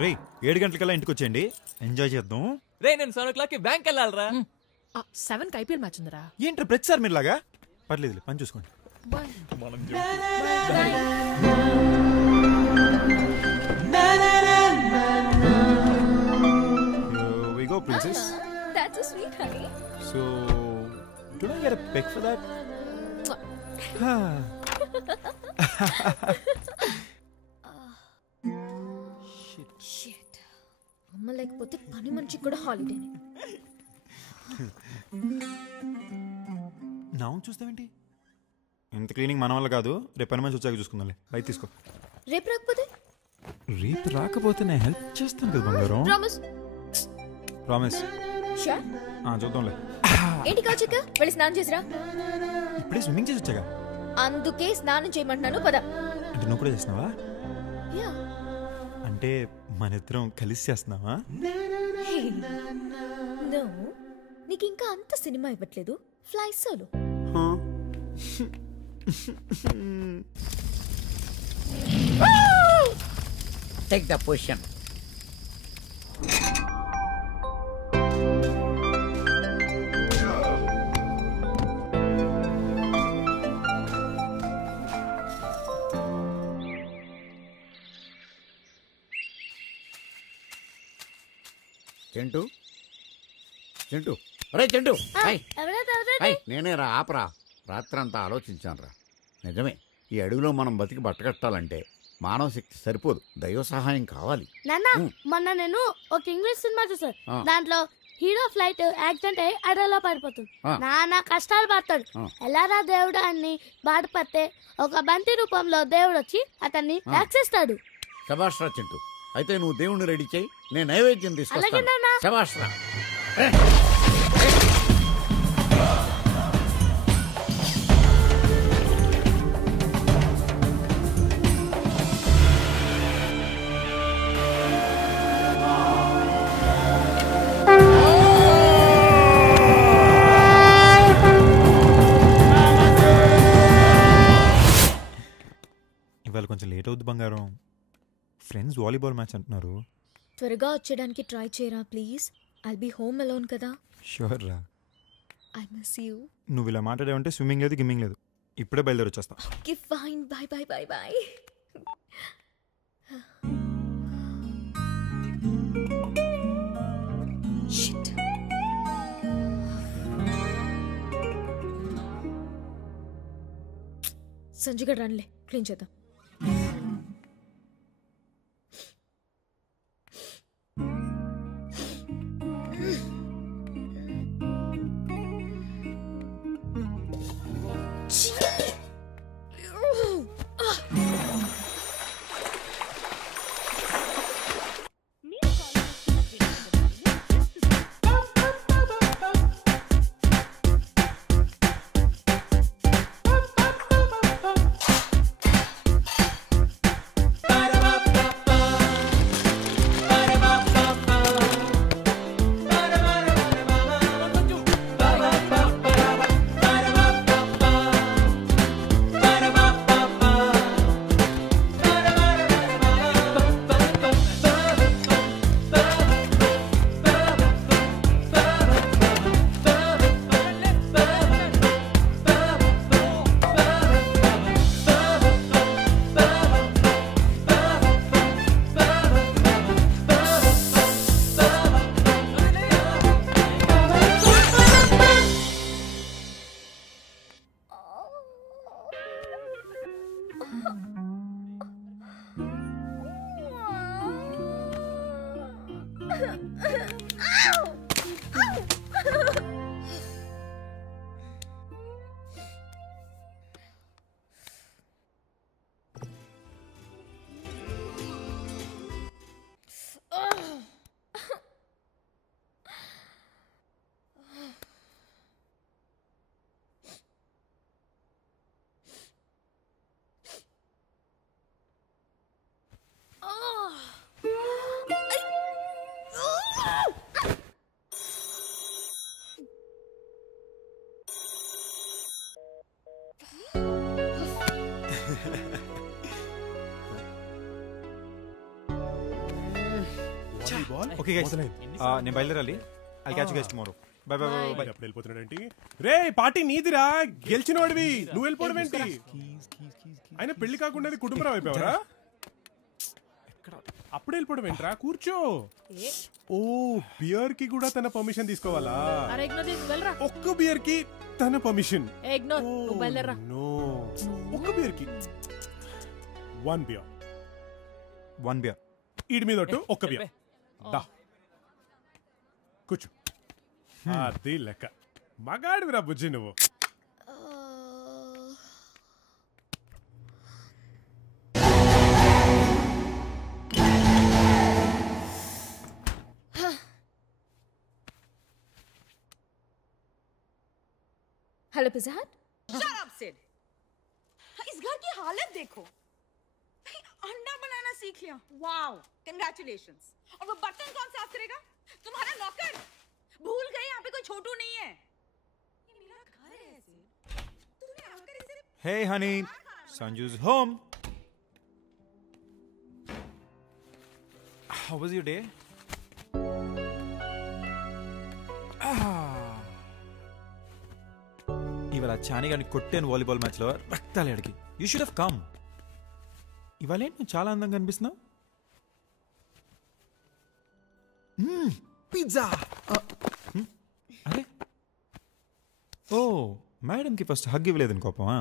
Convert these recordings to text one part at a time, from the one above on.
రే 7 గంటలకల్లా ఇంటికి వచ్చేయండి, ఎంజాయ్ చేద్దాం. రే నేను 7 o'clock బ్యాంక్ వెళ్ళాలరా. 7 ఐపీఎల్ మ్యాచ్ ఉందిరా. ఏంట్రా ప్రతిసారి మీరు లాగా? పర్లేదు పని చూసుకోండి. We go, princess. That's a sweet, honey. So, do I get a peck for that? Shit. అమ్మ లేకపోతే పని మనిషికి కూడా హాలిడేనే. నా చూస్తావేంటి? ఇంత క్లీనింగ్ మన వల్ల కాదు, రేపు పని మంచి వచ్చాక చూసుకుందాంలే. బయట తీసుకో. రేపు రాకపోతే? రేపు రాకపోతే నేను హెల్ప్ చేస్తాను కదా బంగారం. ప్రామిస్. షూర్. చూద్దాంలే. ఏంటి కౌచిక, వెళ్ళి స్నానం చేసిరా. ఇప్పుడే స్విమ్మింగ్ చేసి వచ్చాగా. అందుకే స్నానం చేయమంటున్నాను, పద. అంటే నువ్వు కూడా చేస్తున్నావా? యా. అంటే మన ఇద్దరం కలిసి చేస్తున్నావా? నో, నీకు ఇంకా అంత సినిమా ఇవ్వట్లేదు, fly solo. Take the position. చెంటు చెంటు అరే చెంటు నేనే రా ఆపరా. రాత్రంతా ఆలోచించాను రా. నిజమే, ఈ అడవిలో మనం బతికి బట్టకట్టాలంటే మానవ శక్తి సరిపోదు, దైవ సహాయం కావాలి. నాన్న, మొన్న నేను ఒక ఇంగ్లీష్ సినిమా చూసాను. దాంట్లో హీరో ఫ్లైట్ యాక్సిడెంట్ అయ్యి అడవిలో పడిపోతుంది. నాన్న కష్టాలు పడతాడు. ఎలారా దేవుడు అని బాధపడితే ఒక బంతి రూపంలో దేవుడు వచ్చి అతన్ని రక్షిస్తాడు. శభాష్ రా చెంటు. అయితే నువ్వు దేవుణ్ణి రెడీ చేయి, నేను నైవేద్యం తీసుకొస్తాను. శభాష్ రా. ఇవాళ కొంచెం లేట్ అవుద్ది బంగారం. ఫ్రెండ్స్ వాలీబాల్ మ్యాచ్ అంటున్నారు. త్వరగా వచ్చేయడానికి ట్రై చేయరా please. I'll be home alone కదా. షూర్ రా. I miss you. నువ్వు ఇలా మాట్లాడావంటే స్విమ్మింగ్ లేదు, గిమ్మింగ్ లేదు. ఇప్పుడే బయలుదేరి వచ్చేస్తా. Okay fine, bye bye bye bye. Shit. Sanjay గడ్ రన్లే, క్లీన్ చేద్దాం. ఓకే గైస్ నేను బయలుదేరాలి. I catch you guys tomorrow. Bye bye bye bye. అప్పుడు వెళ్ళిపోతున్నాడేంటి? రే పార్టీ నీదిరా, గెలిచిన వాడివి, నువ్వు వెళ్ళిపోవడం ఏంటి? ఆయన పెళ్లి కాకుండా కుటుంబం అయిపోయావరా? అప్పుడు వెళ్ళిపోవడం ఏంట్రా? కూర్చో. ఓ బియర్ కి కూడా తన పర్మిషన్ తీసుకోవాలా? ఒక్క బియర్ కి తన పర్మిషన్? నో, ఒక్క బియర్ కి వన్ బియర్. ఈడి మీద ఒక్క బియర్. కూర్చో. అది లెక్క. మగాడివిరా బుజ్జి నువ్వు. हेलो पिज़्ज़ा हट। Shut up, Sid. इस घर की हालत देखो. अंडा बनाना सीख लिया. Wow, congratulations. और वो बर्तन कौन साफ करेगा? तुम्हारा नौकर. भूल गए यहाँ पे कोई छोटू नहीं है. ये मेरा घर है Sid. तूने आकर इसे. Hey honey, Sanju's home. How was your day? ఇవాళ చాని గారిని కొట్టాను వాలీబాల్ మ్యాచ్లో రక్తాలు అడిగి. You should have come. ఇవాళ ఏంటి నువ్వు చాలా అందంగా అనిపిస్తున్నావు. పిజ్జా. అరే ఓ మేడంకి ఫస్ట్ హగ్ ఇవ్వలేదని కోపమా?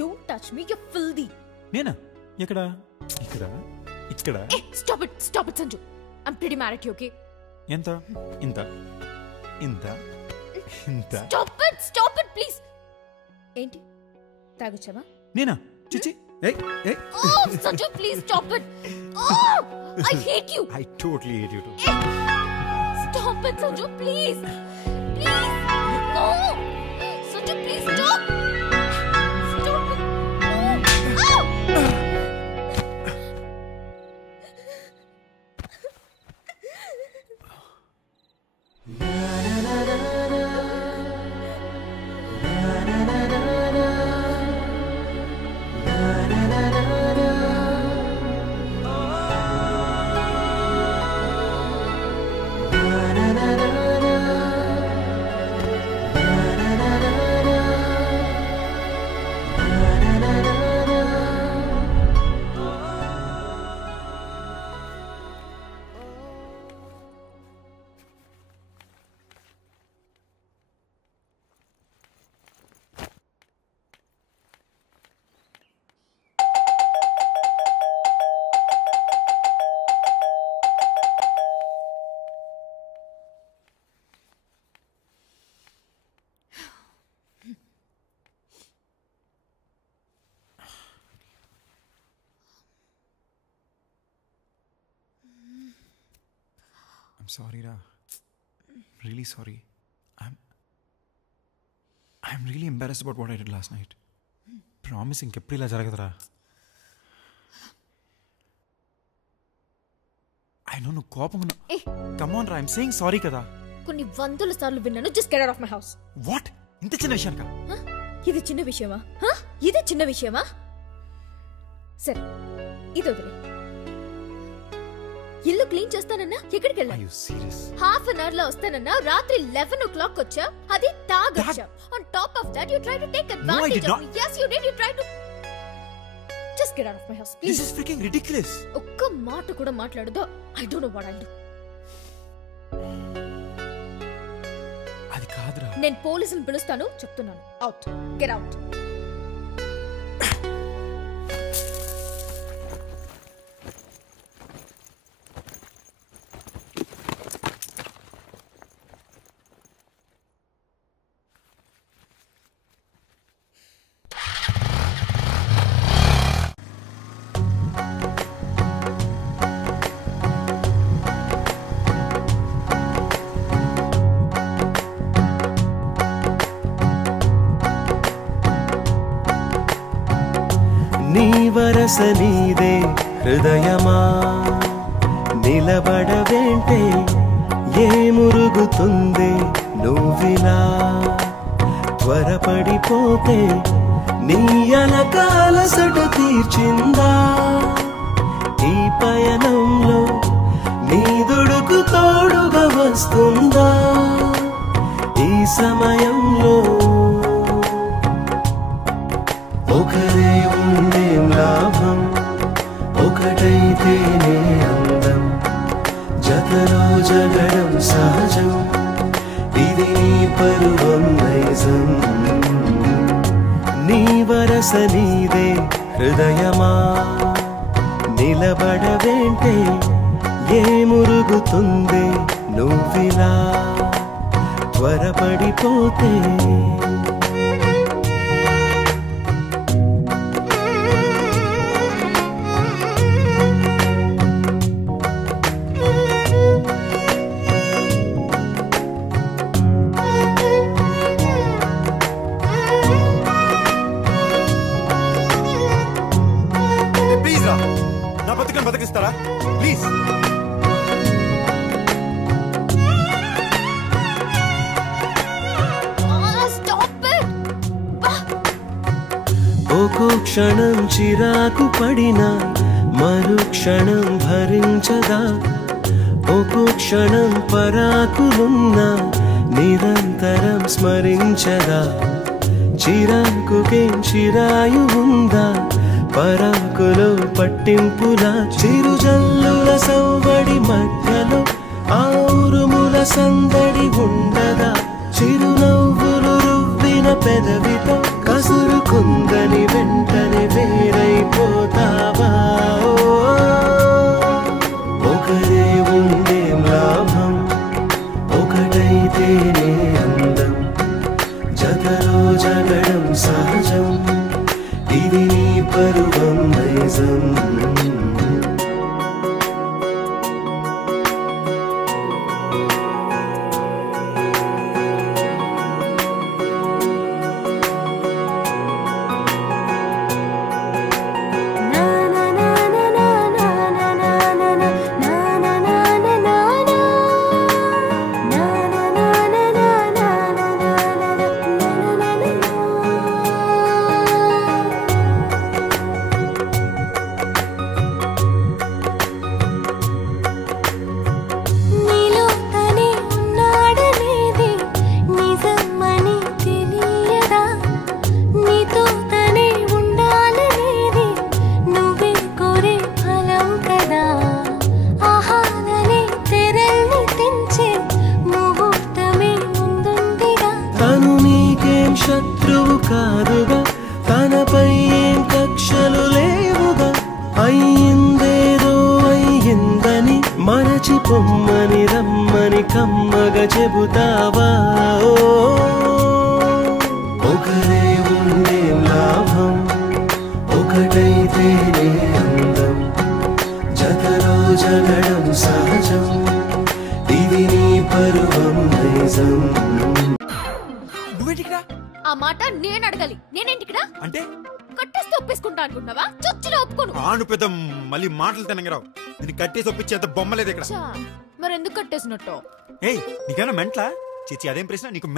Don't touch me, you filthy. నేనా? ఎక్కడ? ఇక్కడ ఇక్కడ. Stop it Sanju. I'm pretty mad at you, okay? ఎంత? ఇంత ఇంత ఇంత. Stop it please. ఏంటి తాగొచ్చావా? నేనా? చిచి. Oh Sanju, please stop it. Oh, I hate you. I totally hate you too. Stop it Sanju, please. Please. No. Sanju, please stop. Stop it. No. Oh. I'm sorry, Ra. Really sorry. I'm really embarrassed about what I did last night. Promise ఇంకెప్పుడు ఇలా జరగదురా. I know నువ్వు కోపంగా ఉన్నావు. Come on, Ra. I'm saying sorry కదా. కొన్ని వందల సార్లు విన్నాను. Just get out of my house. What? ఇంత చిన్న విషయానికా? ఇది చిన్న విషయమా? ఇది చిన్న విషయమా? సరే ఇది వదిలే. ఇల్లు క్లీన్ చేస్తానన్నా ఎక్కడికి వెళ్ళా? Are you serious? Half an hour లో వస్తానన్నా రాత్రి 11 o'clock వచ్చా. అది తాగొచ్చా. On top of that you try to take advantage of me. Yes you did. You tried to. Just get out of my house please. This is freaking ridiculous. ఒక్క మాట కూడా మాట్లాడదు. I don't know what I'll do. అది కాదురా. నేను పోలీసుని పిలుస్తాను చెప్తున్నాను. అవుట్. Get out. వరస నీదే హృదయమా నిలబడవేంటే ఏ మురుగుతుంది నువ్విలా త్వరపడిపోతే నీ అలకాల సట తీర్చిందా ఈ పయనంలో నీ దుడుకు తోడుగా వస్తుందా ఈ సమయంలో ఒకరే ఉండేం లాభం ఒకటైతేనే అందం జతలో జగడం సహజం ఇది నీ పరువం నైజం నీ వరస నీదే హృదయమా నిలబడవేంటే ఏ మురుగుతుంది నువ్విలా త్వరపడిపోతే ప్లీజ్ రా నా బతుకని బతికిస్తారా ప్లీజ్ ఒక్కో క్షణం చిరాకు పడినా మరుక్షణం భరించదా ఒక్కో క్షణం పరాకులున్నా నిరంతరం స్మరించదా చిరాకుకేం చిరాయు ఉందా పరాకులో పట్టింపులా చిరుజల్లుల సవ్వడి మధ్యలో ఆరుముల సందడి ఉండదా చిరునవ్వులు రువ్విన పెదవితో కసురుకుందని వెంటనే వేరైపోతావా ఒకరే ఉండేం లాభం ఒకటైతేనే అందం జతలో జగడం సహజం ఇది నీ పరువం నైజం శత్రువు కాదుగా తనపై ఏం కక్షలు లేవుగా అయ్యిందేదో అయ్యిందని మరచి పొమ్మని రమ్మని కమ్మగా చెబుతావా ఒకరే ఉండేం లాభం ఒకటైతేనే అందం జతలో జగడం సహజం ఇది నీ పరువం నైజం ఆ మాట నేను అడగాలి నేనేంటికిరా అంటే కట్టేస్తే ఒప్పేసుకుంటా అనుకుంటున్నావా చొచ్చులో ఒప్పుకోను ఆను పెద్ద మళ్ళీ మాటలు తినగరావు నేను కట్టేసి ఒప్పించేంత బొమ్మలేదు ఇక్కడ మరి ఎందుకు కట్టేసినట్టు ఏయ్ నీకేనా మెంట్లా చిచ్చి అదేం ప్రశ్న నీకు